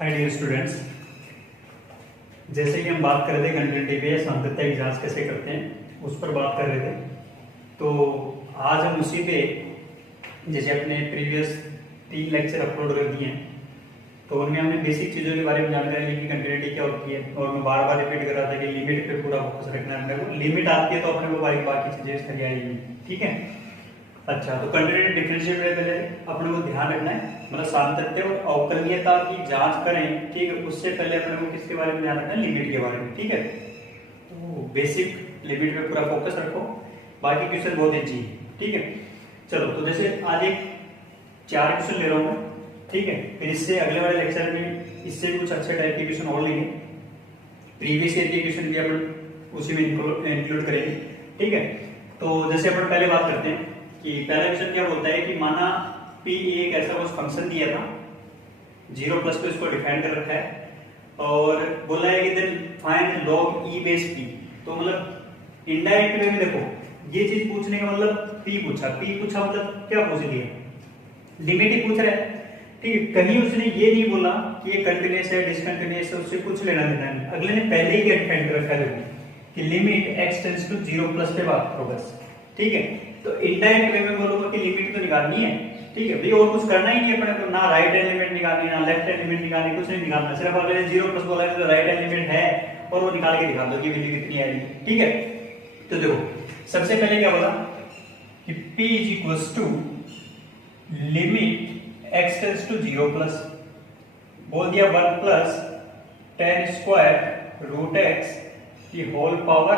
Hi dear students, जैसे कि हम बात कर रहे थे कंटिन्यूटी पे सांतत्य की जांच कैसे करते हैं उस पर बात कर रहे थे। तो आज हम उसी पे जैसे अपने प्रीवियस 3 लेक्चर अपलोड कर दिए हैं, तो उनमें हमने बेसिक चीज़ों के बारे में जानकारी ली कि कंटिन्यूटी क्या होती है। और मैं बार बार रिपीट कर रहा था कि लिमिट पे पूरा फोकस रखना है अपने को। लिमिट आती है तो अपने को बाकी चीज़ें सही आएगी। ठीक है, अच्छा। तो कंटिन्यूटी डिफरेंशियल में पहले अपने को ध्यान रखना है, मतलब सातत्य और अवकलनीयता की जांच करें, ठीक है। उससे पहले अपने को किसके बारे में ध्यान रखना है? लिमिट के बारे में। ठीक है, तो बेसिक लिमिट पे पूरा फोकस रखो, बाकी क्वेश्चन बहुत इजी है। ठीक है, चलो। तो जैसे आज एक 4 क्वेश्चन ले रहा हूँ मैं, ठीक है। फिर इससे अगले वाले लेक्चर में इससे कुछ अच्छे टाइप के क्वेश्चन और लेंगे। प्रीवियस ईयर के क्वेश्चन भी अपन उसी में इंक्लूड करेंगे। ठीक है, तो जैसे अपन पहले बात करते हैं कि पहला क्वेश्चन क्या बोलता है कि माना p एक ऐसा कुछ फंक्शन दिया था, 0 प्लस पे इसको डिफाइन कर रखा है, और बोला है कि then find log e base p। तो मतलब इनडायरेक्ट वे में देखो, ये चीज पूछने का मतलब p पूछा मतलब क्या पूछ लिया? लिमिट ही पूछ रहा है। ठीक है, कहीं उसने ये नहीं बोला कि ये कंटिन्यूअस है डिसकंटिन्यूअस है, उससे कुछ लेना देना नहीं। अगले ने पहले ही क्या डिफाइन कर रखा है कि limit x tends to 0 plus पे बात करो बस। ठीक है, तो इनडायरेक्ट वे में बोलूंगा कि लिमिट तो निकालनी है। ठीक है भाई, और कुछ करना ही नहीं अपने को, ना राइट हैंड लिमिट निकालनी, ना लेफ्ट हैंड लिमिट निकालनी, कुछ नहीं निकालना। सिर्फ अगर 0 प्लस बोला है तो राइट हैंड लिमिट है और वो निकाल के दिखा दो कि वैल्यू कितनी आएगी। ठीक है, तो देखो सबसे पहले क्या बोला कि p is equals to limit x tends to 0 plus, बोल दिया 1 plus tan square root x की होल पावर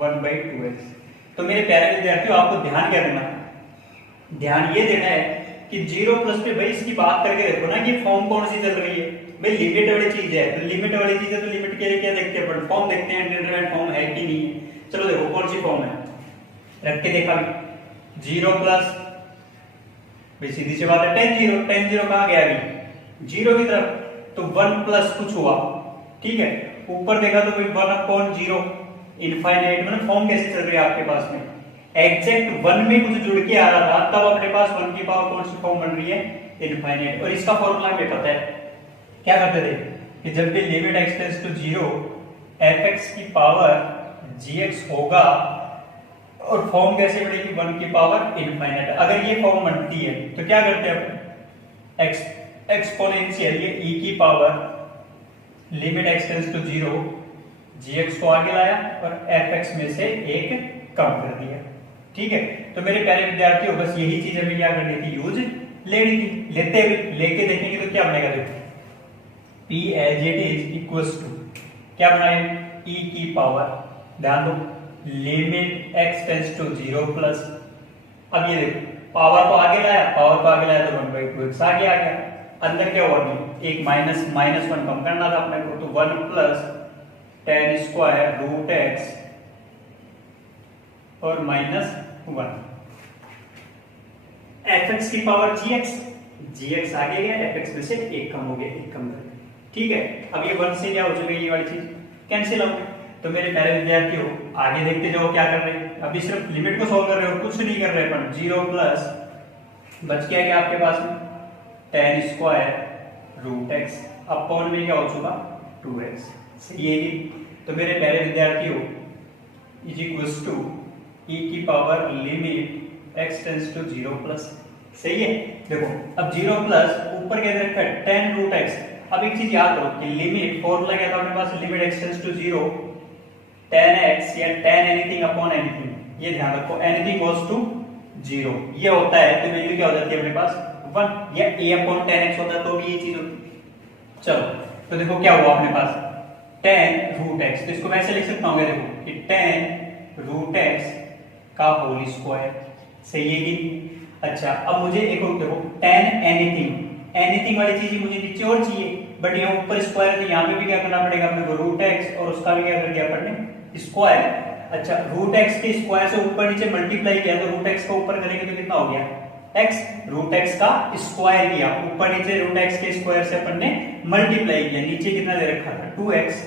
1/2x। तो मेरे प्यारे विद्यार्थियों, आपको ध्यान क्या देना है? ध्यान ये देना है कि 0 प्लस पे भाई इसकी बात करके देखो ना कि फॉर्म कौन सी चल रही है। भाई लिमिट वाली चीज है, तो लिमिट वाली चीज है तो लिमिट के लिए क्या देखते हैं अपन? फॉर्म देखते हैं, इंटरमीडिएट फॉर्म है कि नहीं है। चलो देखो कौन सी फॉर्म है, रख के देखा भी 0 प्लस, भाई सीधी सी बात है tan 0 कहां गया अभी? 0 की तरफ, तो 1 प्लस कुछ हुआ। ठीक है, ऊपर देखा तो भाई 1/0 इनफाइनाइट। मतलब फॉर्म कैसे चल रही है आपके पास में? एग्जैक्ट 1 में कुछ जुड़ के आ रहा था, तब अपने पास 1 की पावर कौन सी फॉर्म बन रही है? इनफाइनाइट। और इसका फॉर्मूला हमें पता है, क्या करते थे कि जब भी limit x tends to 0 fx की पावर gx होगा, और फॉर्म कैसे बनेगी? 1 की पावर इनफाइनाइट। अगर ये फॉर्म बनती है तो क्या करते हैं अपन? एक्सपोनेंशियल, ये e की power limit x tends to 0 gx को आगे लाया और fx में से एक कम कर दिया। ठीक है, तो मेरे प्यारे विद्यार्थियों, बस यही चीज हमें क्या करनी थी? यूज लेनी थी। लेके देखेंगे तो क्या बनेगा? देखो p as it is equals to क्या बनाए? e की पावर, ध्यान दो, limit x tends to 0 plus. अब ये देखो पावर को आगे लाया तो 1/2x आगे आ गया। अंदर क्या हुआ? एक -1 कम करना था अपने को, तो 1 plus tan square root x और -1 fx की पावर gx आगे गया, fx में से एक कम हो गया, एक कम कर दिया। ठीक है, अब ये 1 से क्या हो चुकी है? ये वाली चीज कैंसिल हो गई। तो मेरे प्यारे विद्यार्थियों, आगे देखते जाओ क्या कर रहे हैं। अभी सिर्फ लिमिट को सॉल्व कर रहे हो, कुछ नहीं कर रहे अपन। 0 प्लस बच गया क्या आपके पास में? tan square root x upon में क्या हो चुका? 2x। सही है जी। तो मेरे प्यारे विद्यार्थियों, इज इक्वल्स टू e की power limit x tends to 0 plus. सही है, देखो अब 0 प्लस ऊपर क्या रखा है? tan root x। अब एक चीज याद करो कि लिमिट फॉर्मूला क्या था अपने पास? Limit x tends to 0 tan x या tan एनीथिंग अपॉन एनीथिंग। ये ध्यान रखो, एनीथिंग गोस टू 0 ये होता है तो वैल्यू क्या हो जाती है अपने पास? 1। या a अपॉन tan x होता है तो भी ये चीज होती। चलो तो देखो क्या हुआ अपने पास? tan रूट x, तो इसको वैसे लिख सकता हूँ देखो कि tan रूट x का होल स्क्वायर। सही है कि? अच्छा, अब मुझे देखो tan एनीथिंग वाली चीज मुझे नीचे और चाहिए, बट यहाँ ऊपर स्क्वायर है तो यहाँ पे भी क्या करना पड़ेगा अपने को? रूट x, और उसका भी क्या कर दिया अपन ने? स्क्वायर। अच्छा, रूट x के स्क्वायर से ऊपर नीचे मल्टीप्लाई किया तो रूट x को ऊपर करेंगे तो कितना हो गया? x। रूट x का स्क्वायर किया, ऊपर नीचे रूट x के स्क्वायर से अपन ने मल्टीप्लाई किया, नीचे कितना दे रखा था? 2x।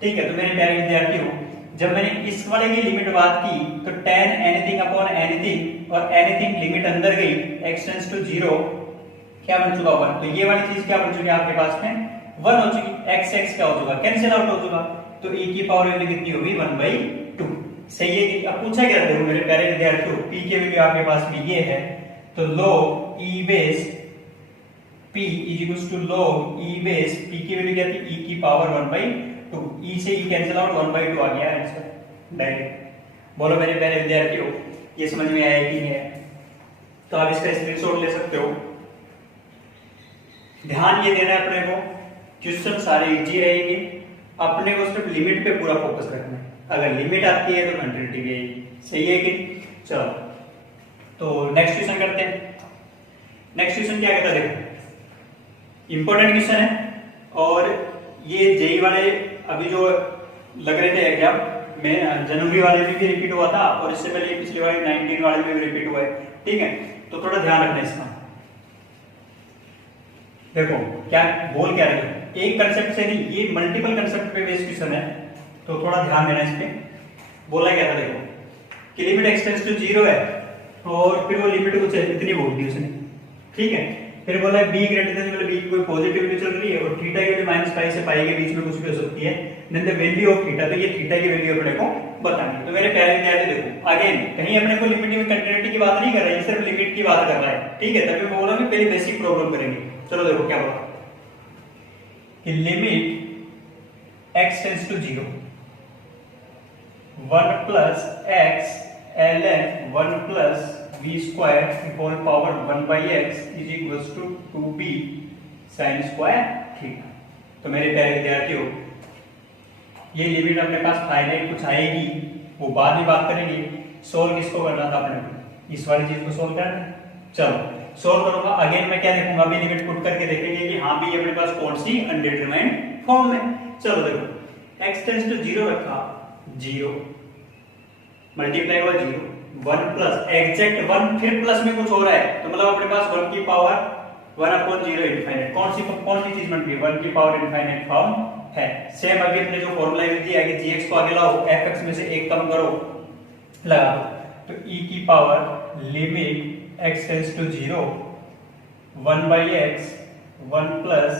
ठीक है, तो मेरे प्यारे विद्यार्थियों, जब मैंने इस वाले की लिमिट बात की तो tan एनीथिंग अपॉन एनीथिंग, और एनीथिंग लिमिट अंदर गई x टेंड्स टू 0 क्या बन चुका होगा? तो ये वाली चीज क्या बन चुकी है आपके पास में? 1 हो चुकी, x x क्या हो चुका, कैंसिल आउट हो चुका, तो e की पावर वैल्यू कितनी होगी 1/2। सही है कि अब पूछा क्या देखो मेरे प्यारे विद्यार्थियों, p की वैल्यू आपके पास में ये है, तो log e base p is equal to log e base p की वैल्यू क्या थी, e की पावर 1/2, e से e कैंसिल आउट 1/2 आ गया आंसर डायरेक्ट। बोलो मेरे प्यारे विद्यार्थियों ये समझ में आया कि नहीं है? तो आप इसका स्क्रीनशॉट ले सकते हो। ध्यान ये देना है अपने को, क्वेश्चन सारे इजी रहेंगे, अपने को सिर्फ लिमिट पे पूरा फोकस रखना है, अगर लिमिट आती है तो कंटिन्यूटी भी आएगी। सही है कि? चलो तो नेक्स्ट क्वेश्चन करते हैं। नेक्स्ट क्वेश्चन क्या कहता है, देखो इंपॉर्टेंट क्वेश्चन है और ये जेई वाले अभी जो लग रहे थे एग्जाम में, जनवरी वाले में भी रिपीट हुआ था और इससे पहले पिछले वाले 19 वाले में भी रिपीट हुआ है, ठीक है? तो थोड़ा ध्यान रखना इसका। देखो क्या बोल क्या रहे, एक कंसेप्ट से नहीं, ये मल्टीपल कंसेप्ट पे बेस्ड क्वेश्चन है, तो थोड़ा ध्यान देना इस पे। बोला क्या था देखो कि लिमिट एक्सटेंड्स टू 0 है और फिर वो लिमिट कुछ इतनी बोल दी उसने, ठीक है? फिर बोला है b ग्रेटर देन, मतलब b की कोई पॉजिटिव वैल्यू चल रही है और थीटा की वैल्यू -π से π के बीच में कुछ भी हो सकती है, then the value of theta, तो ये थीटा की वैल्यू अपने को बतानी है। तो मेरे प्यारे विद्यार्थी देखो अगेन कहीं अपने को लिमिट में कंटिन्यूटी की बात नहीं कर रहा है, सिर्फ लिमिट की बात कर रहा है, ठीक है? तभी मैं बोल रहा हूं पहले बेसिक प्रॉब्लम करेंगे। चलो देखो क्या बोला कि limit x tends to 0 1 plus x ln 1 plus b square whole power 1/x is equals to 2b sin square theta. तो मेरे प्यारे विद्यार्थियों ये लिमिट अपने पास फाइनाइट कुछ आएगी, वो बाद में बात करेंगे। सोल्व किसको करना था अपने को, इस वाली चीज को सोल्व करना है। चलो सोल्व करूंगा, अगेन मैं क्या देखूंगा, अभी लिमिट पुट करके देखेंगे कि हाँ भी अपने पास कौन सी अनडिटरमाइंड फॉर्म है। चलो देखो x टेंड्स टू 0 रखा, 0 मल्टीप्लाई हुआ 0, 1 प्लस एग्जैक्ट 1 फिर प्लस में कुछ हो रहा है, तो मतलब अपने पास 1 की पावर 1/0 इनफाइनाइट, कौन सी चीज बन गई, 1 की पावर इनफाइनाइट फॉर्म है। सेम अभी अपने जो फॉर्मूला यूज किया है कि gx को आगे लाओ, fx में से एक कम करो, लगा दो, तो e की power limit x tends to 0 1/x 1 plus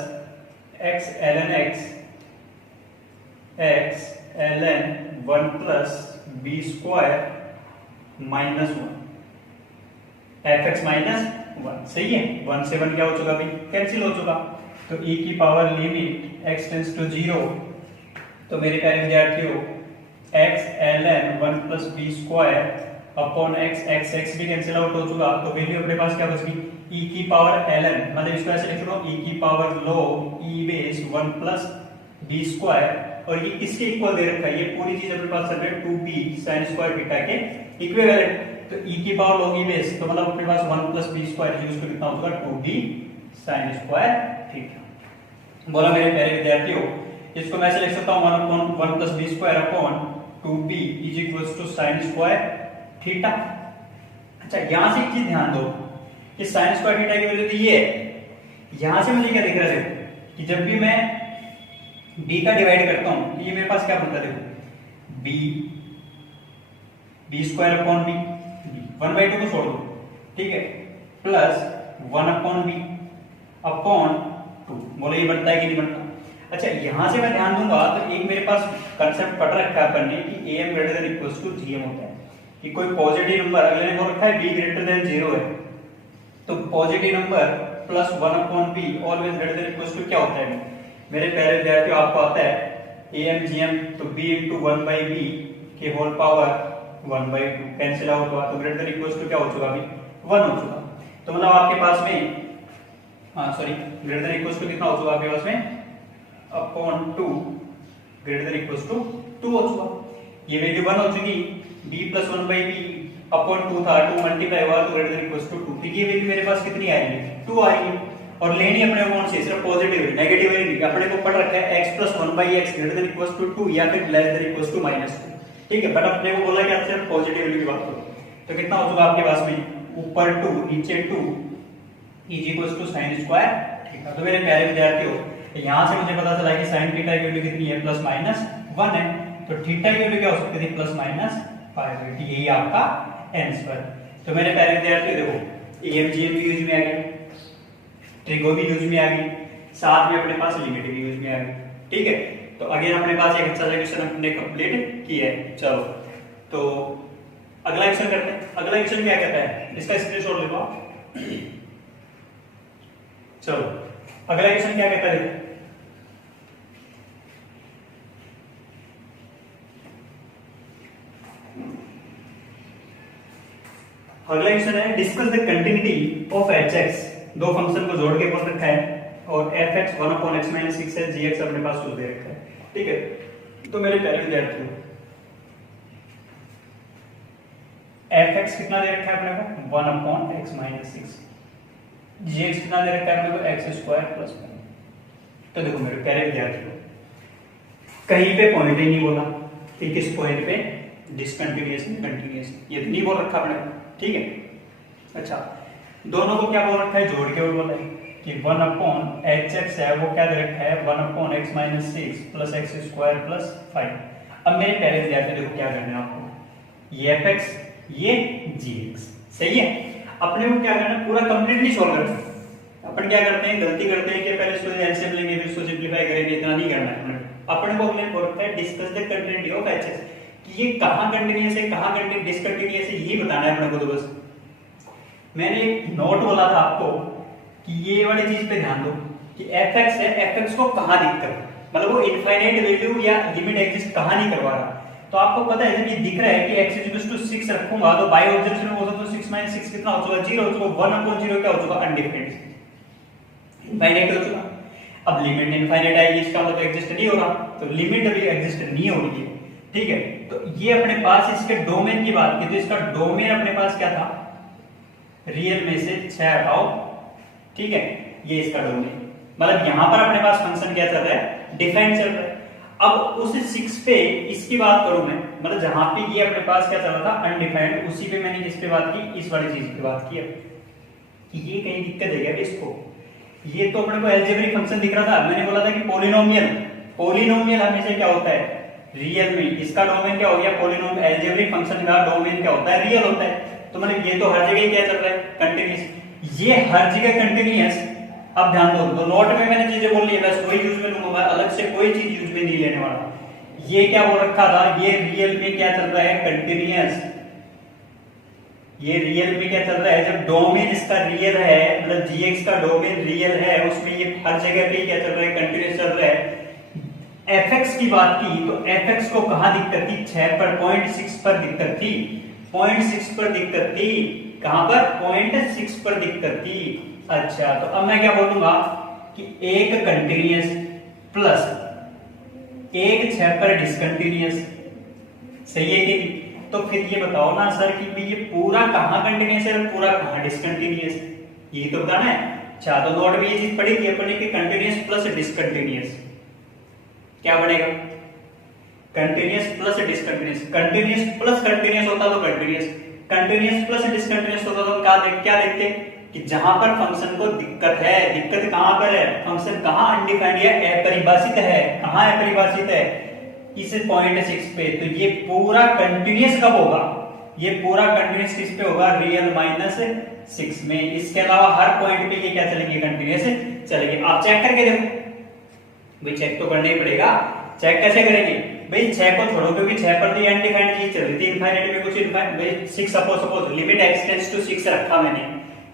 x ln x ln 1 plus b square -1 fx -1। सही है, 1 से 1 क्या हो चुका भाई, कैंसिल हो चुका, तो e की power limit x tends to 0, तो मेरे प्यारे विद्यार्थियों x ln 1 plus b square upon x भी कैंसिल आउट हो चुका, तो वैल्यू अपने पास क्या बच गई, e की पावर ln, मतलब इसको ऐसे लिख लो e की power log e base 1 plus b square, और ये किसके इक्वल दे रखा है, ये पूरी चीज अपने पास चल रही है 2b sin स्क्वायर थीटा के इक्विवेलेंट, तो e की पावर log e बेस, तो मतलब अपने पास 1 प्लस b स्क्वायर यूज को कितना होगा 2b sin स्क्वायर थीटा। बोला मेरे प्यारे विद्यार्थियों इसको मैं ऐसे लिख सकता हूं 1 अपॉन 1 plus b square upon 2b is equals to sin square theta. अच्छा यहां से एक चीज ध्यान दो कि sin स्क्वायर थीटा की वैल्यू तो ये है, यहां से मुझे क्या दिख रहा है कि जब भी मैं b का डिवाइड करता हूं तो ये मेरे पास क्या बनता है, देखो b स्क्वायर अपॉन b 1/2 को छोड़ दो, ठीक है, प्लस 1 अपॉन b अपॉन 2, बोलो ये बनता है कि नहीं बनता? अच्छा यहां से मैं ध्यान दूंगा तो एक मेरे पास कंसेप्ट पढ़ रखा है अपन ने कि am greater than equals to gm होता है, कि कोई पॉजिटिव नंबर, अगले ने बोल रखा है b ग्रेटर देन 0 है, तो positive number plus 1 upon b always greater than equals to क्या होता है मेरे प्यारे विद्यार्थियों, आपको आता है am gm, तो b into 1/b के होल पावर 1/2 कैंसिल आउट हुआ, तो ग्रेटर देन इक्वल्स टू क्या हो चुका अभी 1 हो चुका, तो मतलब आपके पास में ग्रेटर देन इक्वल्स टू कितना हो चुका आपके पास में upon 2 greater than equals to 2 हो चुका, ये वैल्यू 1 हो चुकी, b प्लस 1/b अपॉन 2 था, 2 मल्टीप्लाई हुआ तो ग्रेटर देन इक्वल्स टू 2, तो ये वैल्यू मेरे पास कितनी आ रही है 2 आ रही है, और लेनी अपने कौन सी, सिर्फ पॉजिटिव नेगेटिव नहीं, अपने को पढ़ रखा है x plus 1/x greater than equals to 2 या फिर लेस देन इक्वल्स टू -2, ठीक है, बट अपने को बोला कि सिर्फ पॉजिटिव वैल्यू की बात करो, तो कितना हो चुका आपके पास में ऊपर 2 नीचे 2 is equals to sin square theta. तो मेरे प्यारे विद्यार्थियों यहां से मुझे पता चला कि sin थीटा की वैल्यू कितनी है +-1 है, तो थीटा की वैल्यू क्या हो सकती थी +-π/2, यही आपका आंसर। तो मेरे प्यारे विद्यार्थियों देखो am gm भी यूज में आ गया, ट्रिगो भी यूज में आ गई, साथ में अपने पास लिमिट भी यूज में आ गई। ठीक है, तो अगेन अपने पास एक अच्छा सा क्वेश्चन हमने कंप्लीट किया है। चलो तो अगला क्वेश्चन करते हैं। अगला क्वेश्चन क्या कहता है, इसका स्क्रीनशॉट ले लो आप। चलो अगला क्वेश्चन क्या कहता है, अगला क्वेश्चन है discuss the continuity of H x. दो फंक्शन को जोड़ के बोल रखा है और एफ एक्स 1/x-6 है, जी एक्स अपने पास कुछ दे रखा है। ठीक है, तो मेरे प्यारे विद्यार्थियों एफ एक्स कितना दे रखा है अपने को 1/x-6, जी एक्स कितना दे रखा है अपने को x² + 1। तो देखो मेरे प्यारे विद्यार्थियों कहीं पे पॉइंट ही नहीं बोला कि किस पॉइंट पे डिसकंटिन्यूअस है कंटिन्यूअस, ये तो नहीं बोल रखा अपने को। ठीक है, अच्छा दोनों को क्या बोल रखा है, जोड़ के बोला है कि 1/hx है वो क्या दे रखा है 1/x-6 + x² + 5। अब मेरे प्यारे विद्यार्थी देखो क्या करना है आपको, ये fx ये gx सही है। अपने को क्या करना है, पूरा कंप्लीटली सॉल्व करना है। अपन क्या करते हैं, गलती करते हैं कि पहले इसको एलसीएम लेंगे फिर इसको सिंपलीफाई करेंगे, इतना नहीं करना है। अपने को हमने बोल रखा है discuss the continuity of hx, कि ये कहां कंटीन्यूअस है कहां डिसकंटीन्यूअस है ये बताना है अपने को। तो बस मैंने एक नोट बोला था आपको कि ये वाली चीज पे ध्यान दो कि fx है, fx को कहां दिक्कत, मतलब वो इनफाइनाइट वैल्यू या लिमिट एग्जिस्ट कहां नहीं करवा रहा। तो आपको पता है जब ये दिख रहा है कि x 6 रखूंगा तो बाय ऑब्जर्वेशन में तो 6 - 6 कितना हो चुका, 0 हो चुका। 1/0 क्या हो चुका, अनडिफाइंड, इनफाइनाइट हो चुका। अब लिमिट इनफाइनाइट आएगी इसका मतलब एग्जिस्ट नहीं हो रहा, तो लिमिट अभी एग्जिस्ट नहीं हो रही है। ठीक है, तो ये अपने पास इसके डोमेन की बात की तो इसका डोमेन अपने पास क्या था, रियल में से 6 हटाओ। ठीक है, ये इसका डोमेन, मतलब यहां पर अपने पास फंक्शन क्या चल रहा है, डिफाइंड चल रहा है। अब उस 6 पे इसकी बात करूं मैं, मतलब जहां पे ये अपने पास क्या चल रहा था अनडिफाइंड, उसी पे मैंने किस पे बात की, इस वाली चीज पे बात की कि ये कहीं दिक्कत है क्या इसको। ये तो अपने को अलजेब्रिक फंक्शन दिख रहा था, मैंने बोला था कि पॉलिनोमियल हमेशा क्या होता है, रियल में। इसका डोमेन क्या हो गया, पॉलिनोमियल। अलजेब्रिक फंक्शन का डोमेन क्या होता है, रियल होता है। तो मतलब ये तो हर जगह क्या चल रहा है, कंटीन्यूअस। ये हर जगह कंटीन्यूअस। अब ध्यान दो, तो नोट में मैंने चीजें बोल ली, बस वही यूज में लूंगा, मैं अलग से कोई चीज यूज में नहीं लेने वाला। ये क्या बोल रखा था, ये रियल में क्या चल रहा है, कंटीन्यूअस। ये रियल में क्या चल रहा है, जब डोमेन इसका रियल है, मतलब जीएक्स का डोमेन रियल है, उसमें ये हर जगह पे क्या चल रहा है, कंटीन्यूअस चल रहा है। fx की बात की तो fx को कहां दिक्कत थी, 6 पर 0.6 पर दिक्कत थी, 0.6 पर दिक्कत थी। कहां पर, 0.6 पर दिक्कत थी। अच्छा, तो अब मैं क्या बोलूंगा कि एक कंटीन्यूअस प्लस एक 6 पर डिसकंटीन्यूअस, सही है कि? तो फिर ये बताओ ना सर कि ये पूरा कहां कंटीन्यूअस है और पूरा कहां डिसकंटीन्यूअस, ये तो बताना है। अच्छा, तो नोट में ये चीज पढ़ी थी अपने कि कंटीन्यूअस प्लस डिसकंटीन्यूअस क्या बनेगा, continuous plus discontinuous. Continuous plus continuous होता तो कंटीन्यूअस, कंटीन्यूअस प्लस डिसकंटीन्यूअस होता तो क्या देखते कि जहां पर फंक्शन को दिक्कत है, दिक्कत कहां पर है, फंक्शन कहां अनडिफाइंड या अपरिभाषित है, कहां अपरिभाषित है, इस 0.6 पे। तो ये पूरा कंटीन्यूअस कब होगा, ये पूरा कंटीन्यूअस किस पे होगा, रियल -6 में। इसके अलावा हर पॉइंट पे ये क्या चलेंगे, कंटीन्यूअस चलेंगे। आप चेक करके देखो भाई, चेक तो करना ही पड़ेगा। चेक कैसे करेंगे भाई, 6 को छोड़ो क्योंकि 6 पर तो ये अनडिफाइंड चीज चल रही थी, इनफाइनाइट में कुछ इनफाइनाइट भाई 6 suppose limit x tends to 6 रखा मैंने,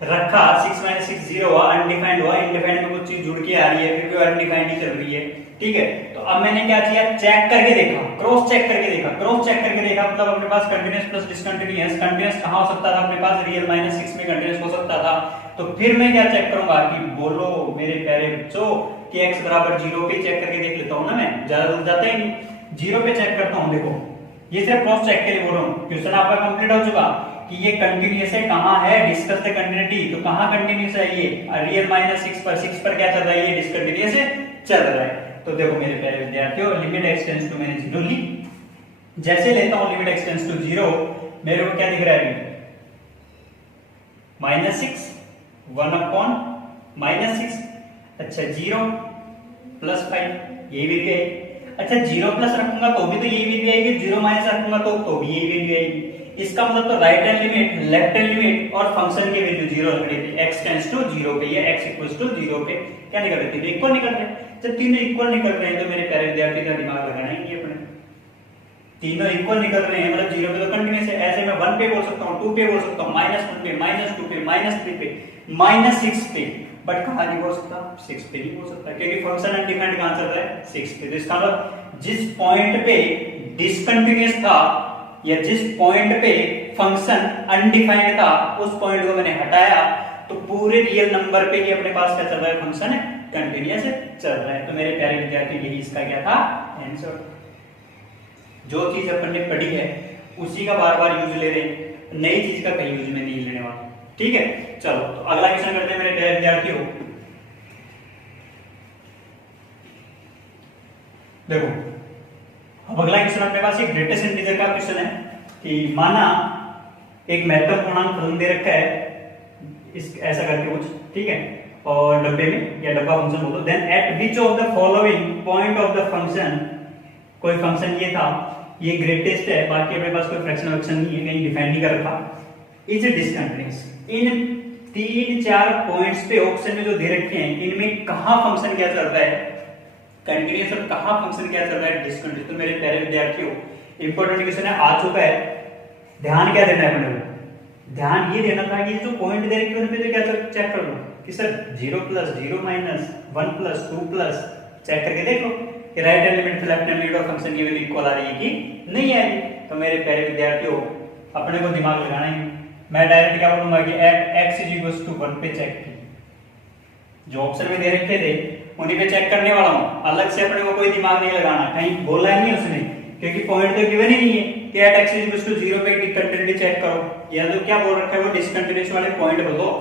रखा 6 - 6 0 हुआ, अनडिफाइंड हुआ, इनडिफाइंड में कुछ चीज जुड़ के आ रही है, फिर भी अनडिफाइंड ही चल रही है। ठीक है, तो अब मैंने क्या किया, चेक करके देखा, क्रॉस चेक करके देखा, क्रॉस चेक करके देखा, मतलब अपने पास कंटीन्यूअस प्लस डिसकंटीन्यूअस, कंटीन्यूअस कहां हो सकता था, अपने पास रियल -6 में कंटीन्यूअस हो सकता था। तो फिर मैं क्या चेक करूंगा कि बोलो मेरे प्यारे बच्चों कि x बराबर 0 पे चेक करके देख लेता हूं ना, मैं ज्यादा दूर जाता ही नहीं, 0 पे चेक करता हूं। देखो ये सिर्फ क्रॉस चेक के लिए बोल रहा हूं, क्वेश्चन आपका कंप्लीट हो चुका कि ये कंटीन्यूअस है, कहां है, डिस्कस द कंटिन्यूटी। तो कहां कंटीन्यूअस है, ये रियल -6 पर क्या चल रहा है, ये डिसकंटीन्यूअस चल रहा है। तो देखो मेरे प्यारे विद्यार्थियों, लिमिट x टेंड्स टू मैंने 0 ली, जैसे लेता हूं लिमिट x टेंड्स टू 0, मेरे को क्या दिख रहा है, -6 1/-6। अच्छा 0 + 5 ये भी आएगी। अच्छा 0 प्लस रखूंगा तो भी तो ये भी आएगी, 0 माइनस रखूंगा तो भी ये भी आएगी। इसका मतलब तो right hand limit, left hand limit और फंक्शन की वैल्यू 0 रख रही थी, x टेंड्स टू 0 पे या x = 0 पे क्या निकल रही थी, इक्वल निकल रहे। जब तीनों इक्वल निकल रहे हैं तो मेरे प्यारे विद्यार्थी का दिमाग लगाना ही नहीं अपने, तीनों इक्वल निकल रहे हैं मतलब जीरो पे तो कंटिन्यूस है, ऐसे मैं 1 पे बोल सकता हूँ, 2 पे बोल सकता हूँ, -1 पे, -2 पे, -3 पे, -6 पे, बट कहाँ नहीं बोल सकता, 6 पे नहीं बोल सकता, क्योंकि फंक्शन अनडिफाइंड कहाँ चल रहा है, 6 पे। तो इसका मतलब जिस पॉइंट पे डिसकंटिन्यूअस था या जिस पॉइंट पे फंक्शन अनडिफाइंड था उस पॉइंट को मैंने हटाया तो पूरे रियल नंबर पे ही अपने पास क्या चल रहा है, फंक्शन कंटिन्यूअस चल रहा है। तो मेरे प्यारे विद्यार्थी यही इसका क्या था, आंसर। जो चीज अपन ने पढ़ी है उसी का बार बार यूज ले रहे हैं, नई चीज का कहीं यूज में नहीं लेने वाला, ठीक है। चलो तो अगला क्वेश्चन करते हैं मेरे प्यारे विद्यार्थियों। देखो अब अगला क्वेश्चन अपने पास एक ग्रेटेस्ट इंटीजर का क्वेश्चन है कि माना एक महत्तम पूर्णांक फलन दे रखा है इस ऐसा करके कुछ, ठीक है, और डब्बे में या डब्बा फंक्शन बोलो, then at which of the following point of the function, कोई फंक्शन ये था, ये ग्रेटेस्ट है, बाकी अपने पास कोई फ्रैक्शन वैक्शन नहीं है, कहीं डिफाइन नहीं कर रखा, इज डिसकंटिन्यूअस। इन 3-4 पॉइंट्स पे ऑप्शन में जो दे रखे हैं इनमें कहां फंक्शन क्या चल रहा है, कंटिन्यूअस, और कहां फंक्शन क्या चल रहा है, डिसकंटिन्यूअस। तो मेरे प्यारे विद्यार्थियों इंपॉर्टेंट क्वेश्चन है, आ चुका है, ध्यान क्या देना है अपने को, ध्यान ये देना था कि जो पॉइंट दे रखे हैं उनपे तो क्या चेक कर लो कि सर 0 + 0 - 1 + 2 + चेक करके देख लो कि right hand limit left hand limit और फंक्शन की वैल्यू इक्वल आ रही है कि नहीं आ रही। तो मेरे प्यारे विद्यार्थियों अपने को दिमाग लगाना ही, मैं डायरेक्ट क्या बोलूंगा कि एट x = 1 पे चेक की, जो ऑप्शन में दे रखे थे उन्हीं पे चेक करने वाला हूं, अलग से अपने को कोई दिमाग नहीं लगाना, कहीं बोला नहीं उसने, क्योंकि पॉइंट तो गिवन ही नहीं है कि एट x = 0 पे कंटिन्यूटी चेक करो, या तो क्या बोल रखा है वो डिसकंटिन्यूअस वाले पॉइंट बताओ,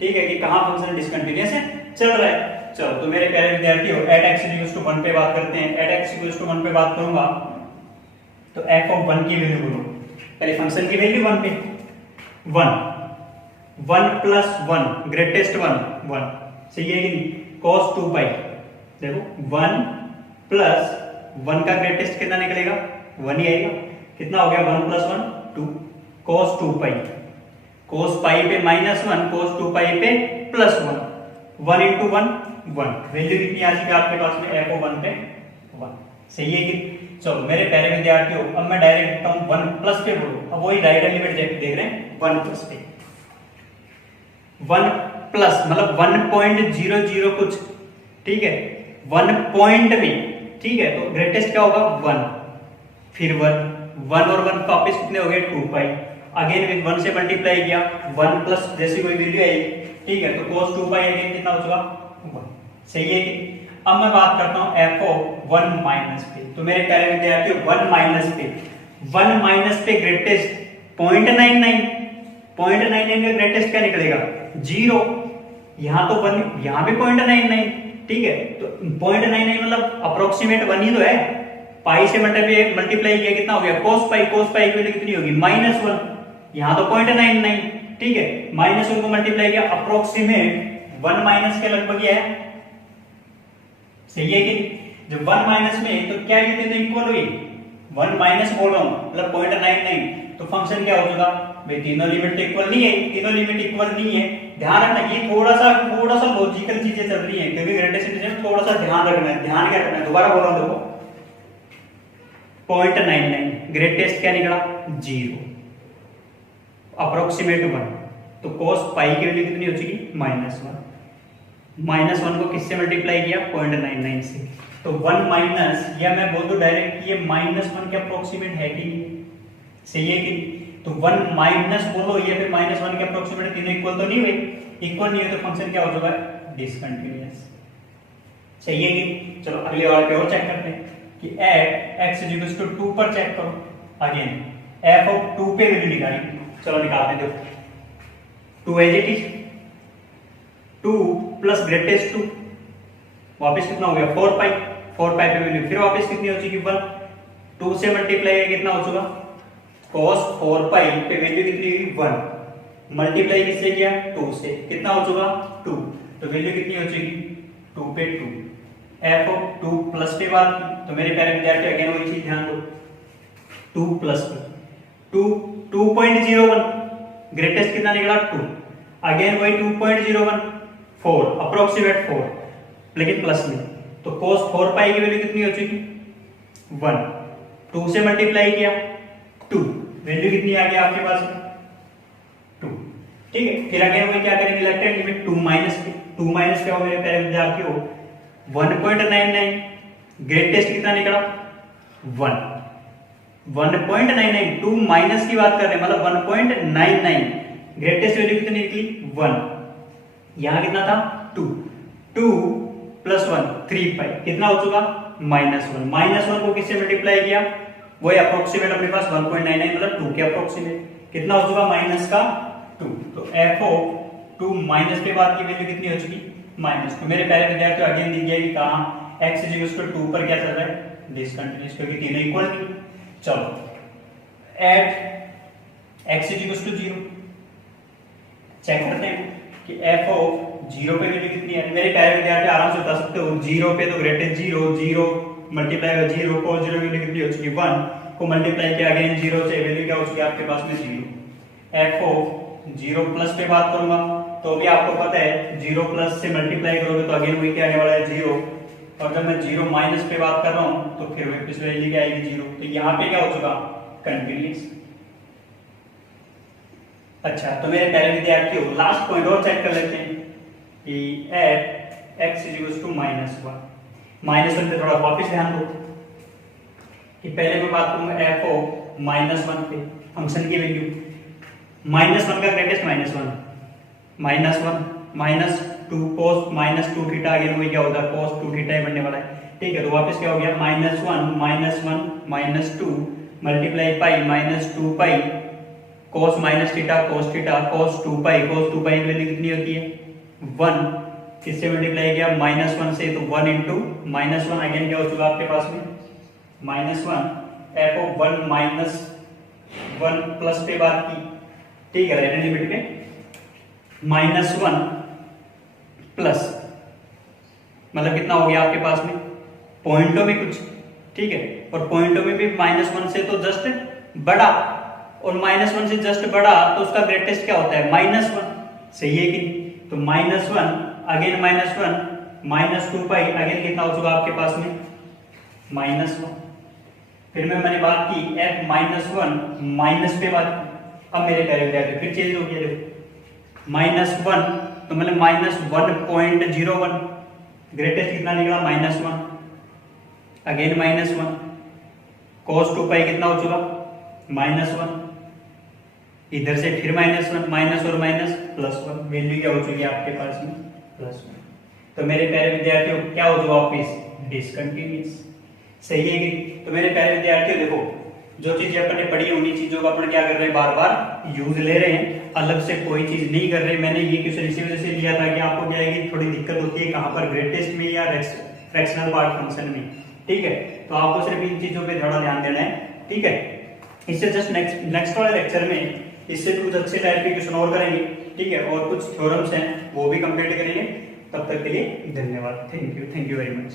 ठीक है, कि कहां फंक्शन डिसकंटिन्यूअस है चल रहा है। चलो तो मेरे प्यारे विद्यार्थियों एट x = 1 पे बात करते हैं। एट x = 1 पे बात करूंगा तो f(1) की वैल्यू बोलो, पहले फंक्शन की वैल्यू 1 पे 1 + 1 ग्रेटेस्ट 1 सही है कि नहीं, cos 2π, देखो 1 + 1 का ग्रेटेस्ट कितना निकलेगा, 1 ही आएगा, कितना हो गया 1 + 1 2, cos 2π, cos π पे -1, cos 2π पे +1, 1 × 1 1, वैल्यू कितनी आ चुकी है आपके पास में f(1) पे 1, सही है कि। चलो मेरे प्यारे विद्यार्थियों अब मैं डायरेक्ट लिखता हूं 1 + पे बोलो, अब वही राइट हैंड लिमिट देख रहे हैं 1 + पे, 1 प्लस मतलब 1.00 कुछ, ठीक है, 1 पॉइंट में, ठीक है, तो ग्रेटेस्ट क्या होगा 1, फिर 1 और 1 वापस कितने हो गए 2π, अगेन विद 1 से मल्टीप्लाई किया 1 प्लस जैसी कोई वैल्यू आई, ठीक है, तो cos 2π अगेन कितना हो जाएगा 1, सही है कि। अब मैं बात करता हूं f(1) पे, तो मेरे प्यारे विद्यार्थियों 1 पे ग्रेटेस्ट 0.99 का ग्रेटेस्ट क्या निकलेगा 0, यहां तो 1, यहां भी 0.99, ठीक है, तो 0.99 मतलब अप्रोक्सीमेट 1 ही तो है, पाई से मल्टीप्लाई किया कितना हो गया cos π की वैल्यू कितनी होगी -1, यहां तो 0.99, ठीक है, -1 को मल्टीप्लाई किया अप्रोक्सीमेट 1 के लगभग ही है, सही है कि। जब 1 में तो क्या ये तीनों इक्वल हुई, 1 बोल रहा हूं मतलब 0.99, तो फंक्शन क्या हो जाएगा भाई, तीनों लिमिट इक्वल नहीं है, तीनों लिमिट इक्वल नहीं है, ध्यान रखना ये थोड़ा सा लॉजिकल चीजें चल रही हैं, क्योंकि ग्रेटेस्ट इंटीजर में थोड़ा सा ध्यान रखना है, ध्यान क्या रखना है, दोबारा बोल रहा हूं देखो 0.99 ग्रेटेस्ट क्या निकला 0, अप्रोक्सीमेट 1, तो cos π की वैल्यू कितनी हो चुकी -1 को किससे मल्टीप्लाई किया 0.99 से, तो 1 या मैं बोल दूं डायरेक्ट ये -1 के अप्रोक्सीमेट है कि नहीं, सही है कि। तो 1 बोलो ये फिर -1 के अप्रोक्सीमेट, तीनों इक्वल तो नहीं हुए, इक्वल नहीं है तो फंक्शन क्या हो जाएगा डिसकंटिन्यूअस, सही है कि। चलो अगले वाले पे और चेक करते हैं कि एट x = 2 पर चेक करो, अगेन f(2) पे वैल्यू निकाली, चलो निकालते हैं, देखो 2 as it is 2 plus greatest 2, वापस कितना हो गया 4π पे वैल्यू फिर वापस कितनी हो चुकी 1, 2 से मल्टीप्लाई कितना हो चुका cos 4π पे वैल्यू कितनी हुई 1, मल्टीप्लाई किससे किया 2 से, कितना हो चुका 2, तो वैल्यू कितनी हो चुकी 2 पे 2, f(2) प्लस पे बात की, तो मेरे प्यारे विद्यार्थी अगेन वही चीज ध्यान दो 2 प्लस 2.01 ग्रेटेस्ट कितना निकला 2, अगेन वही 2.01 4 अप्रोक्सीमेट 4 लेकिन प्लस में, तो cos 4 पाई की वैल्यू कितनी हो चुकी 1, 2 से मल्टीप्लाई किया 2, वैल्यू कितनी आ गई आपके पास 2। ठीक है, फिर आगे हम क्या करेंगे लेफ्ट हैंड लिमिट 2 माइनस क्या हो मेरे प्यारे विद्यार्थियों 1.99, ग्रेटेस्ट कितना निकला 1, 1.99, 2 माइनस की बात कर रहे हैं मतलब 1.99, ग्रेटेस्ट वैल्यू कितनी निकली 1, यहां कितना था 2, 2 प्लस 1 3 पाई कितना हो चुका -1, -1 को किससे मल्टीप्लाई किया वही अप्रोक्सीमेट अपने पास 1.99 मतलब 2 के अप्रोक्सीमेट कितना हो चुका माइनस का 2, तो f ऑफ 2 माइनस के बाद की वैल्यू कितनी हो चुकी -2। मेरे प्यारे विद्यार्थियों अगेन दिख गया कि कहां x इक्वल टू 2 पर क्या चल रहा है डिसकंटिन्यूअस क्योंकि तीनों इक्वल नहीं। चलो at x equal to 0 check करते हैं कि f ऑफ 0 पे वैल्यू कितनी है। मेरे प्यारे विद्यार्थी आराम से बता सकते हो 0 पे तो ग्रेटेस्ट 0, 0 मल्टीप्लाई बाय 0 को 0 वैल्यू कितनी हो चुकी 1 को मल्टीप्लाई किया अगेन 0 से वैल्यू क्या हो चुकी है आपके पास में 0। f ऑफ 0 प्लस पे बात करूंगा तो भी आपको पता है 0 प्लस से मल्टीप्लाई करोगे तो अगेन वही क्या आने वाला है 0, और जब मैं 0 माइनस पे बात कर रहा हूं तो फिर वही पिछले वैल्यू क्या आएगी 0, तो यहाँ पे क्या हो चुका कंटिन्यूअस। अच्छा तो मेरे प्यारे विद्यार्थियों लास्ट पॉइंट और चेक कर लेते हैं कि एट x इक्वल्स टू -1 पे थोड़ा वापस ध्यान दो कि पहले मैं बात करूंगा f ऑफ -1 पे फंक्शन की वैल्यू -1 का ग्रेटेस्ट -1 -2 cos -2 थीटा अगेन वही क्या होगा cos 2 थीटा ही बनने वाला है। ठीक है तो वापस क्या हो गया -1 -2 मल्टीप्लाई पाई -2 पाई cos थीटा cos 2 पाई की वैल्यू कितनी होती है 1, किससे मल्टीप्लाई किया -1 से तो 1 इंटू -1 अगेन क्या हो चुका आपके पास में -1 f ऑफ 1 प्लस पे बात की। ठीक है राइट हैंड लिमिट पे -1 प्लस मतलब कितना हो गया आपके पास में पॉइंटों में कुछ। ठीक है और पॉइंटों में भी -1 से तो जस्ट बड़ा और -1 से जस्ट बड़ा तो उसका ग्रेटेस्ट क्या होता है -1, सही है कि नहीं। तो -1 अगेन -1 -2 पाई अगेन कितना हो चुका आपके पास में -1। फिर मैंने बात की f -1 माइनस पे बात की। अब मेरे प्यारे विद्यार्थी फिर चेंज हो गया देखो -1 तो मतलब -1.01 ग्रेटेस्ट कितना निकला -1 अगेन -1 cos 2 पाई कितना हो चुका -1 इधर से फिर -1 माइनस और माइनस +1 वैल्यू क्या हो चुकी है आपके पास में +1। तो मेरे प्यारे विद्यार्थियों क्या हो चुका वापिस डिसकंटिन्यूअस, सही है कि। तो मेरे प्यारे विद्यार्थियों देखो जो चीजें अपन ने पढ़ी उन्हीं चीजों को अपन क्या कर रहे हैं बार बार यूज ले रहे हैं, अलग से कोई चीज नहीं कर रहे। मैंने ये क्वेश्चन इसी वजह से लिया था कि आपको क्या है कि थोड़ी दिक्कत होती है कहां पर ग्रेटेस्ट में या फ्रैक्शनल पार्ट फंक्शन में। ठीक है तो आपको सिर्फ इन चीजों पे थोड़ा ध्यान देना है। ठीक है इससे जस्ट नेक्स्ट वाले लेक्चर में इससे कुछ अच्छे टाइप के क्वेश्चन और करेंगे। ठीक है और कुछ थ्योरम्स हैं वो भी कंप्लीट करेंगे। तब तक के लिए धन्यवाद, थैंक यू वेरी मच।